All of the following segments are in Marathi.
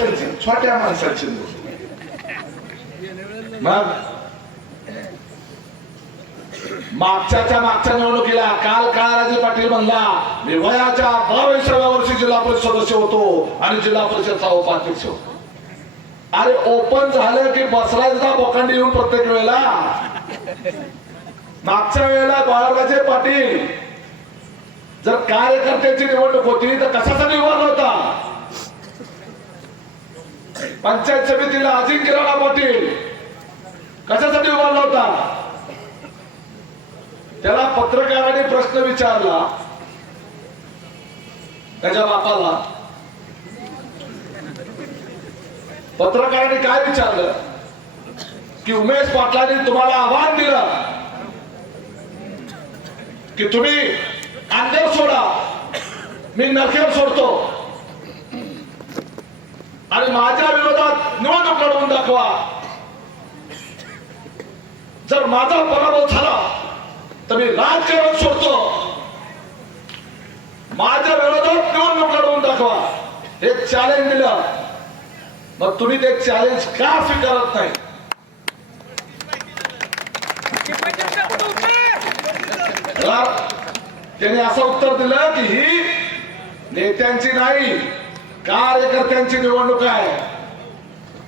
कार्यकर्त्यांची छोट्या माणसाची. मग? मागच्याच्या मागच्या निवडणुकीला काल काळाराजे पाटील म्हणला मी वयाच्या बावीसाव्या वर्षी जिल्हा परिषद सदस्य होतो आणि जिल्हा परिषदचा उपाध्यक्ष होतो. अरे ओपन झालं की बसरायचा बोकांडी येऊन प्रत्येक वेळेला? मागच्या वेळेला बाळराजे पाटील जर कार्यकर्त्याची निवडणूक होती तर कशासाठी उभारला होता पंचायत समितीला अजिंक्य राणा पाटील. कशासाठी उभारला होता? त्याला पत्रकारांनी प्रश्न विचारला. त्याच्या बापाला. पत्रकारांनी काय विचारलं? की उमेश पाटलांनी तुम्हाला आव्हान दिलं. की तुम्ही अंधेर सोडा. मी नरखेड सोडतो. आणि माझ्या विरोधात निवडणूक लढवून दाखवा. जर माझा पराभव झाला तर मी राजकारण सोडतो. माझ्या विरोधात निवडणूक लढवून दाखवा. हे चॅलेंज दिलं. मग तुम्ही ते चॅलेंज का स्वीकारत नाही? त्याने असं उत्तर दिलं की ही नेत्यांची नाही कार्यकर्त्यांची निवडणूक आहे.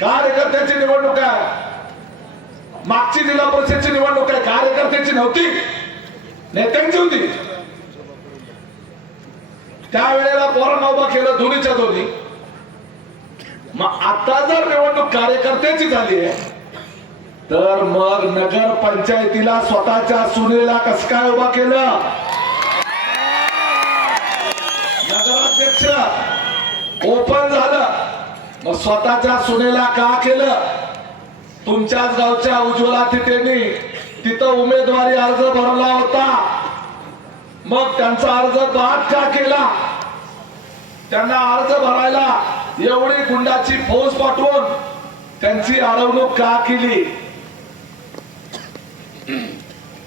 कार्यकर्त्यांची निवडणूक आहे. मागची जिल्हा परिषदची निवडणूक आहे. कार्यकर्त्यांची नव्हती. नेत्यांची होती. त्यावेळेला पोरांना उभा केलं दोन्हीच्या दोन्ही. मग आता जर निवडणूक कार्यकर्त्याची झाली आहे तर मग नगर पंचायतीला स्वतःच्या सुनेला कस काय उभा केलं नगराध्यक्ष ओपन झालं. मग स्वतःच्या सुनेला का केलं? तुमच्याच गावच्या उज्ज्वला तिथेनी तिथं उमेदवारी अर्ज भरला होता. मग त्यांचा अर्ज बाद का केला? त्यांना अर्ज भरायला एवढी गुंडाची फौज पाठवून त्यांची अडवणूक का केली?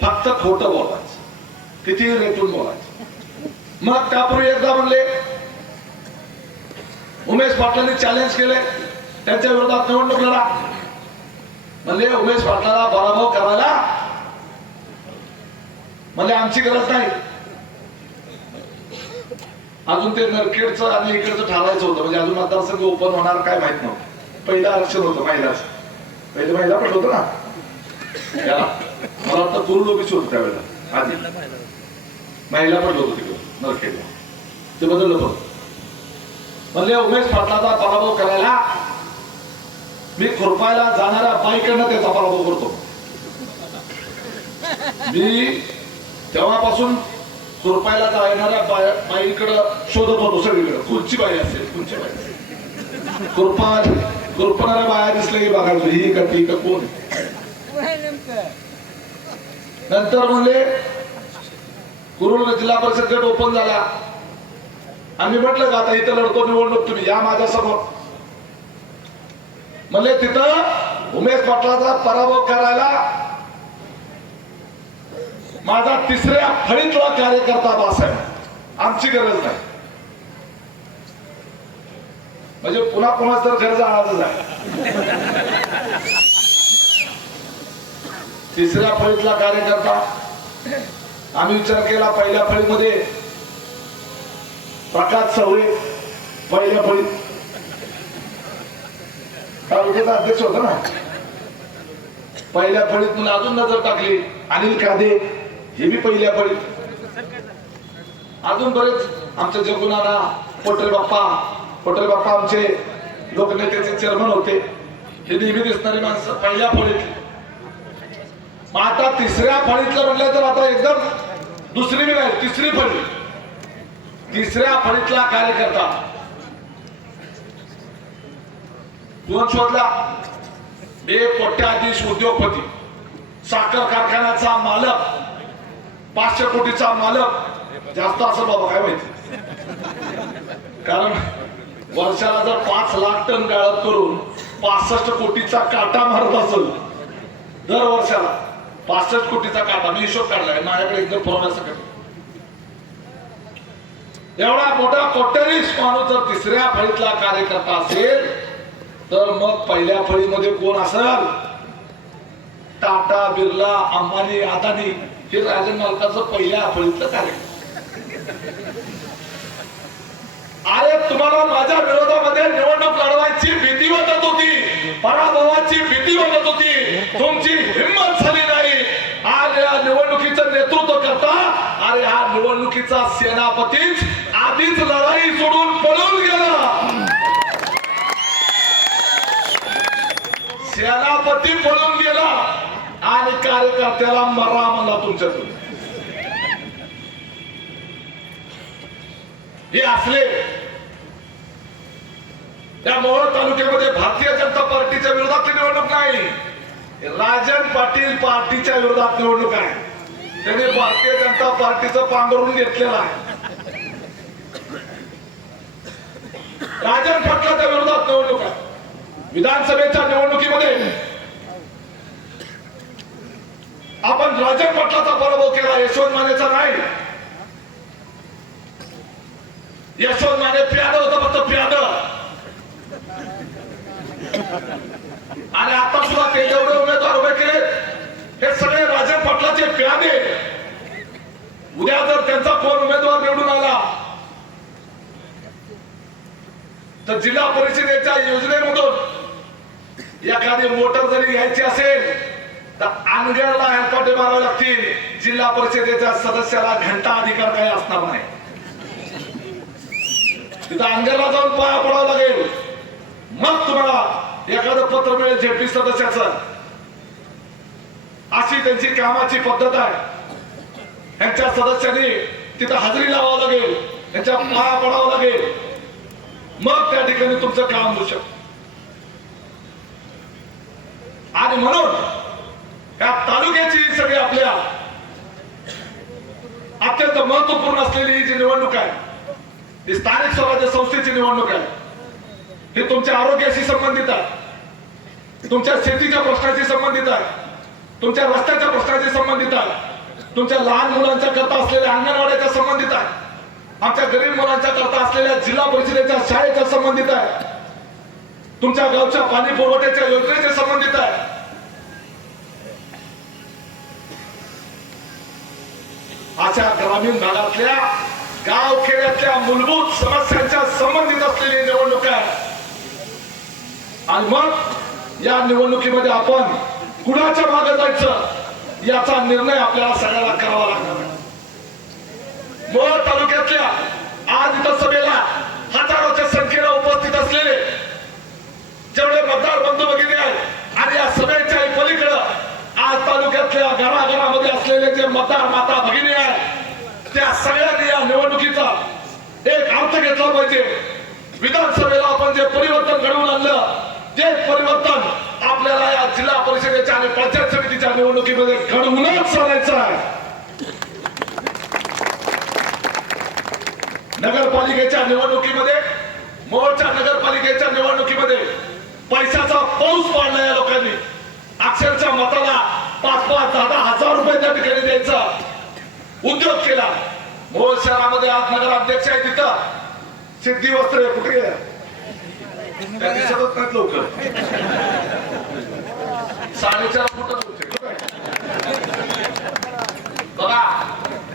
फक्त खोट बोलायचं. किती रेटून बोलायचं. मग त्यापूर्वी एकदा म्हणले उमेश पाटलांनी चॅलेंज केले. त्यांच्या विरोधात निवडणूक लढा. म्हणजे उमेश पाटलाला पराभव करायला म्हणजे आमची गरज नाही. अजून ते नरखेडचं आणि इकडचं ठरायचं होतं. म्हणजे अजून मतदारसंघ ओपन होणार काय माहीत नव्हतं. पहिलं आरक्षण होतं महिलाच पहिलं महिला पण होतं ना? मला वाटतं पूर्ण ओबीसी होतं त्यावेळेला. आधी. महिला पण होतं तिकडं नरखेडला. ते बदललं होतं म्हणले उमेश पाटलाचा पराभव करायला मी खुरपायला जाणाऱ्या बाईकडनं त्याचा पराभव करतो. मी तेव्हापासून खुरपायला जाणाऱ्या बाईकडं शोधत होतो सगळीकडे. कोणची बाई असेल? कोणची बाई असेल? खुरपा खुरपणाऱ्या बाया दिसल्या की बघायचो ही का ती का कोण? नंतर म्हणले कुरुल जिल्हा परिषद गट ओपन झाला. आम्ही म्हटलं का आता इथं लढतो निवडणूक तुम्ही? या माझ्यासमोर म्हणले तिथं उमेश पाटलाचा पराभव करायला माझा तिसऱ्या फळीतला कार्यकर्ता बासाहेब आमची गरज नाही. म्हणजे पुन्हा पुन्हा तर गरज जाणारच आहे. तिसऱ्या फळीतला कार्यकर्ता आम्ही विचार केला पहिल्या फळीमध्ये प्रकाश सवरे पहिल्या फळीत तालुक्याचा अध्यक्ष होता ना? पहिल्या फळीत म्हणून अजून नजर टाकली. अनिल कादे हे बी पहिल्या फळीत. अजून बरेच आमचे जगुनाना पोटरे बाप्पा पोटरे बाप्पा आमचे लोकनेतेचे चेअरमन होते. हे नेहमी दिसणारी माणसं पहिल्या फळीत. मग आता तिसऱ्या फळीतलं म्हटलं तर आता एकदम दुसरी बी नाही तिसरी फळी तिसऱ्या फळीतला कार्यकर्ता. कोण शोधला? एक कोट्याधीश उद्योगपती. साखर कारखान्याचा मालक. पाचशे कोटीचा मालक. जास्त असं बाबा काय माहिती? कारण वर्षाला जर पाच लाख टन गाळप करून पासष्ट कोटीचा काटा मारत असेल दर वर्षाला पासष्ट कोटीचा काटा मी हिशोब काढलाय माझ्याकडे एकदम पुरवण्यासाठी एवढा मोठा कोट्याधीश माणूस जर तिसऱ्या फळीतला कार्यकर्ता असेल तर मग पहिल्या फळीमध्ये कोण असल? टाटा बिर्ला अंबानी अदानी हे राजन मालकाचं पहिल्या फळीतलं कार्य अरे तुम्हाला माझ्या विरोधामध्ये निवडणूक लढवायची भीती वाटत होती. पराभवाची भीती वाटत होती. तुमची हिंमत झाली नाही आज या निवडणुकीचं नेतृत्व करता अरे हा निवडणुकीचा सेनापतीच आधीच लढाई सोडून पळून गेला पती पळून गेला आणि कार्यकर्त्याला मरा म्हणला तुमच्यातून. हे असले त्या मोहोळ तालुक्यामध्ये भारतीय जनता पार्टीच्या विरोधात निवडणूक नाही. राजन पाटील पार्टीच्या विरोधात निवडणूक आहे. त्यांनी भारतीय जनता पार्टीचं पांघरून घेतलेलं आहे. राजन पाटलाच्या विरोधात निवडणूक आहे. विधानसभेच्या निवडणुकीमध्ये आपण राजन पाटलाचा पराभव केला यशवंत मानेचा नाही. यशवंत माने प्याद होत फक्त प्याद. आणि आता सुद्धा ते जेवढे उमेदवार उभे केले हे सगळे राजन पाटलाचे प्यादे. उद्या जर त्यांचा कोण उमेदवार निवडून आला तर जिल्हा परिषदेच्या योजनेमधून एखादी मोटर जरी घ्यायची असेल तर अनगरला हेलपाटे मारावे लागतील. जिल्हा परिषदेच्या सदस्याला घंटा अधिकार काही असणार नाही. तिथं अंगेला जाऊन पाया पडावं लागेल. मग तुम्हाला एखादं पत्र मिळेल झेपी सदस्याचं. अशी त्यांची कामाची पद्धत आहे. यांच्या सदस्यांनी तिथं हजेरी लावावं लागेल. त्यांच्या पाया पडावं लागेल. मग त्या ठिकाणी तुमचं काम होऊ शकत. आणि म्हणून या तालुक्याची सगळी आपल्या अत्यंत महत्त्वपूर्ण असलेली ही जी निवडणूक आहे ही स्थानिक स्वराज्य संस्थेची निवडणूक आहे. हे तुमच्या आरोग्याशी संबंधित आहे. तुमच्या शेतीच्या प्रश्नाशी संबंधित आहे. तुमच्या रस्त्याच्या प्रश्नाशी संबंधित आहे. तुमच्या लहान मुलांच्या करता असलेल्या अंगणवाड्याच्या संबंधित आहे. आमच्या गरीब मुलांच्या करता असलेल्या जिल्हा परिषदेच्या शाळेच्या संबंधित आहे. तुमच्या गावच्या पाणी पुरवठ्याच्या योजनेच्या संबंधित आहे. अशा ग्रामीण भागातल्या गाव खेड्यातल्या मूलभूत समस्यांच्या संबंधित असलेली निवडणूक आहे. आणि मग या निवडणुकीमध्ये आपण कुणाच्या मागे जायचं याचा निर्णय आपल्याला सगळ्याला करावा लागणार आहे. मोहोळ तालुक्यातल्या आज इथं सभेला हजारोच्या संख्येने उपस्थित असलेले जेवढे मतदार बंधू भगिनी आहेत आणि या सभेच्या पलीकडं आज तालुक्यातल्या घराघरामध्ये असलेले जे मतदार माता भगिनी आहेत त्या सगळ्यांनी या निवडणुकीचा एक अर्थ घेतला पाहिजे. विधानसभेला आपण जे परिवर्तन घडवून आणलं ते परिवर्तन आपल्याला या जिल्हा परिषदेच्या आणि पंचायत समितीच्या निवडणुकीमध्ये घडवूनच आणायचं आहे. नगरपालिकेच्या निवडणुकीमध्ये मोहोळच्या नगरपालिकेच्या निवडणुकीमध्ये पैशाचा पाऊस पाडला या लोकांनी. अक्षरच्या मताला पाच पाच दहा दहा हजार रुपये त्या ठिकाणी द्यायचा उद्योग केला. मोहोळ शहरामध्ये आज नगर अध्यक्ष आहे तिथं. सिद्धी वस्त्र कुठे दिसतच नाहीत लवकर साडेचार फुट बघा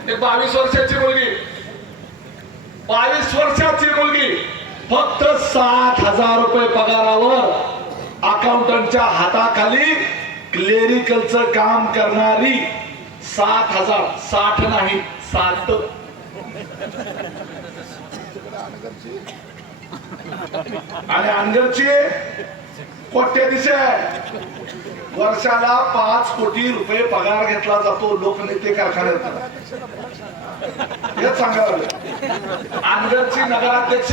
एक बावीस वर्षाची मुलगी. बावीस वर्षाची मुलगी. फक्त सात हजार रुपये पगारावर अकाउंटंटच्या हाताखाली क्लेरिकलचं काम करणारी सात हजार साठ नाही सात आणि अंजरची कोट्याधीश आहे वर्षाला पाच कोटी रुपये पगार घेतला जातो लोकनेते कारखान्यात. हेच सांगावं लागले. नगराध्यक्ष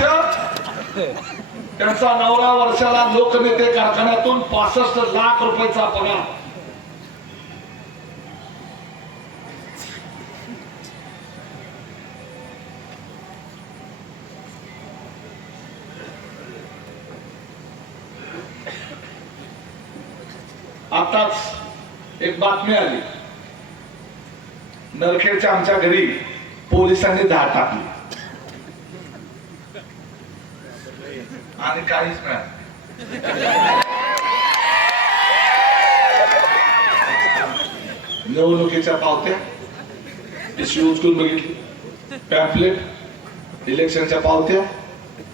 त्यांचा नवरा वर्षाला लोकनेते कारखान्यातून पासष्ट लाख रुपयाचा पगार. आताच एक बातमी आली. नरखेडच्या आमच्या घरी पोलिसांनी धाड टाकली. आणि काहीच मिळालं निवडणुकीच्या पावत्या पिशवी उचकून बघितली. पॅम्पलेट इलेक्शनच्या पावत्या.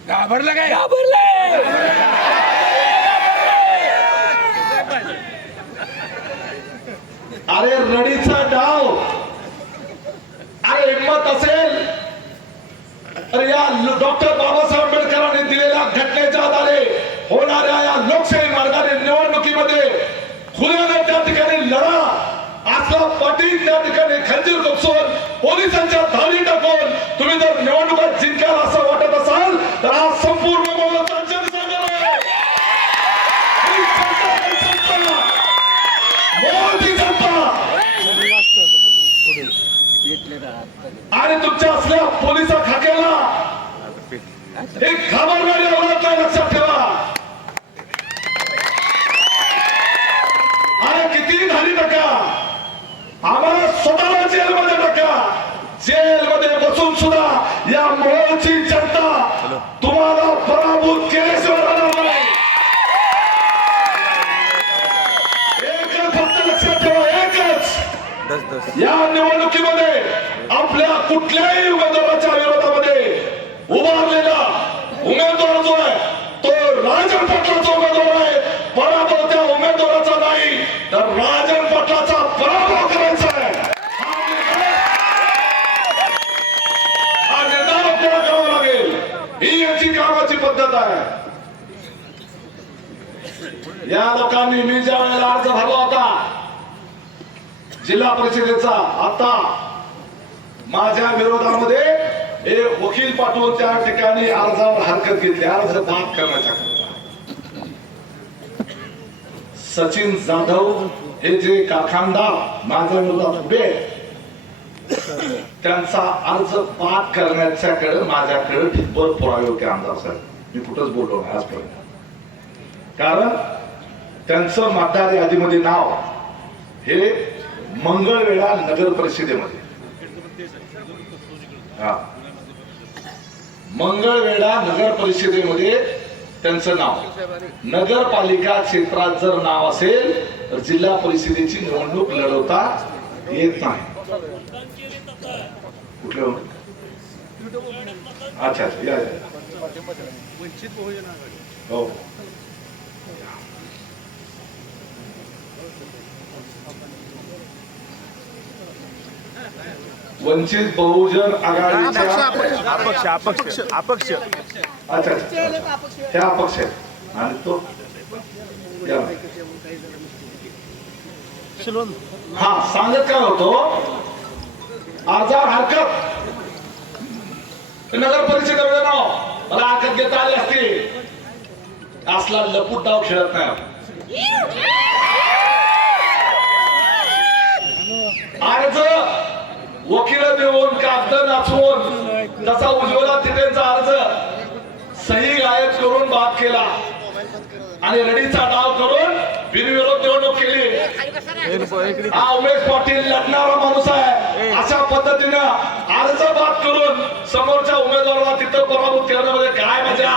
घाबरलं काय? अरे रडीचा डाव. अरे हिंमत असेल? अरे या डॉक्टर बाबासाहेब आंबेडकरांनी दिलेल्या घटनेच्या आधारे होणाऱ्या या लोकशाही मार्गाने निवडणुकीमध्ये खुल्याने त्या ठिकाणी लढा. असला पाटील त्या ठिकाणी खंजीर खुपसून पोलिसांच्या धाडी टाकून तुम्ही जर निवडणुका जिंकाल असं वाटत असाल तर आज संपूर्ण मोहचा जनसागर आहे. ही जनता ही जनता. मोदी जनता आणि तुमच्या असल्या पोलिसा खात्याला एक घाबरणारी औरत नाही लक्षात ठेवा अरे किती झाली टाका आम्हाला स्वतःला जेलमध्ये टाका जेलमध्ये बसून सुद्धा या मोहची जनता तुम्हाला पराभूत केल्याशिवाय राहणार नाही एकच फक्त लक्षात ठेवा एकच या निवडणुकीमध्ये आपल्या कुठल्याही उमेदवाराच्या विरोधामध्ये उभारलेला उमेदवार जो आहे तो राजन पाटलाचा कामाची आहे या लोकांनी मी ज्या वेळेला अर्ज भरला होता जिल्हा परिषदेचा आता माझ्या विरोधामध्ये एक वकील पाठवून त्या ठिकाणी अर्जावर हरकत घेतली. अर्ज बाद करण्याच्या सचिन जाधव हे जे कारखानदार माझ्या विरोधात उभे त्यांचा अर्ज बाद करण्याच्याकडे माझ्याकडे ठिब्बर पुरावे होते आमदार साहेब. मी कुठंच बोललो आजपर्यंत. कारण त्यांचं मतदार यादीमध्ये नाव हे मंगळवेढा नगर परिषदेमध्ये. हा. मंगळवेढा नगर परिषदेमध्ये त्यांचं नाव. नगरपालिका क्षेत्रात जर नाव असेल तर जिल्हा परिषदेची निवडणूक लढवता येत नाही. कुठलं? अच्छा या. हो. वंचित बहुजन आघाडीच्या अपक्ष अपक्ष अपक्ष अच्छा अच्छा ह्या अपक्ष आहेत. आणि तो या. हा सांगत काय होतो? अर्जावर हरकत. नगर परिषदेमध्ये नाव. मला हरकत घेता आली असती. असला लपूट डाव खेळत नाही. अर्ज वकील देऊन कागद नाचवून जसा उज्ज्वला तिथेचा अर्ज सही गायब करून बाद केला. आणि रडीचा डाव करून बिनविरोध निवडणूक केली. हा उमेश पाटील लढणारा माणूस आहे. अशा पद्धतीनं अर्ज बाद करून समोरच्या उमेदवाराला तिथं पराभूत करण्यामध्ये काय मजा?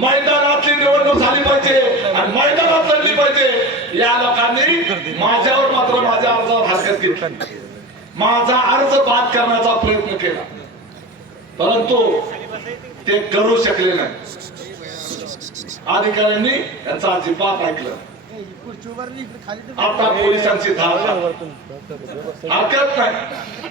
मैदानातली निवडणूक झाली पाहिजे आणि मैदानात लढली पाहिजे. या लोकांनी माझ्यावर मात्र माझ्या अर्जावर हरकत घेतली माझा अर्ज बाद करण्याचा प्रयत्न केला. परंतु ते करू शकले नाही. अधिकाऱ्यांनी यांचा अजिबात ऐकलं आता पोलिसांची धार हरकत नाही.